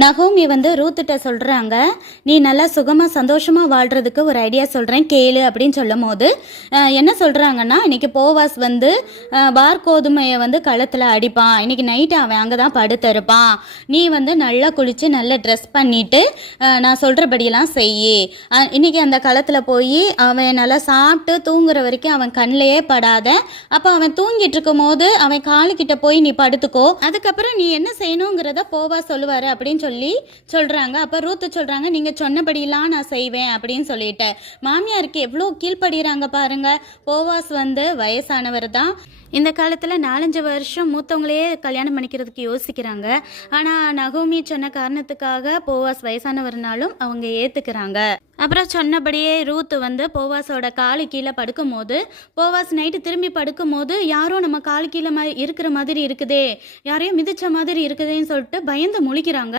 நகோமி வந்து ரூத்துட்ட சொல்கிறாங்க நீ நல்லா சுகமாக சந்தோஷமாக வாழ்கிறதுக்கு ஒரு ஐடியா சொல்கிறேன் கேளு அப்படின்னு சொல்லும் போது என்ன சொல்கிறாங்கன்னா இன்றைக்கி போவாஸ் வந்து அஹ், பார் கோதுமையை வந்து கழுத்தில் அடிப்பான். இன்றைக்கி நைட்டு அவன் அங்கே தான் படுத்திருப்பான் நீ வந்து நல்லா குளித்து நல்லா ட்ரெஸ் பண்ணிவிட்டு நான் சொல்கிறபடியெல்லாம் செய்யி. இன்றைக்கி இன்னைக்கு அந்த களத்தில் போய் அவன் நல்லா சாப்பிட்டு தூங்குற வரைக்கும் அவன் கண்ணிலேயே படாத. அப்போ அவன் தூங்கிட்டு இருக்கும் போது அவன் காலுக்கிட்ட போய் நீ படுத்துக்கோ. அதுக்கப்புறம் நீ என்ன செய்யணுங்கிறத போவா சொல்லுவார் அப்படின்னு சொல்லி சொல்றாங்க. அப்போ ரூத்து சொல்றாங்க நீங்க சொன்னபடியெல்லாம் நான் செய்வேன் அப்படின்னு சொல்லிட்டு. மாமியாருக்கு எவ்வளோ கீழ்ப்படுகிறாங்க பாருங்க. போவாஸ் வந்து வயசானவர் தான். இந்த காலத்தில் நாலஞ்சு வருஷம் மூத்தவங்களையே கல்யாணம் பண்ணிக்கிறதுக்கு யோசிக்கிறாங்க. ஆனால் நகோமி சொன்ன காரணத்துக்காக போவாஸ் வயசானவர்னாலும் அவங்க ஏற்றுக்கிறாங்க அப்புறம் சொன்னபடியே ரூத் வந்து போவாஸோட காலு கீழே படுக்கும்போது போவாஸ் நைட்டு திரும்பி படுக்கும்போது யாரோ நம்ம காலு கீழே இருக்கிற மாதிரி இருக்குதே. யாரையும் மிதிச்ச மாதிரி இருக்குதேன்னு சொல்லிட்டு பயந்து முழிக்கிறாங்க.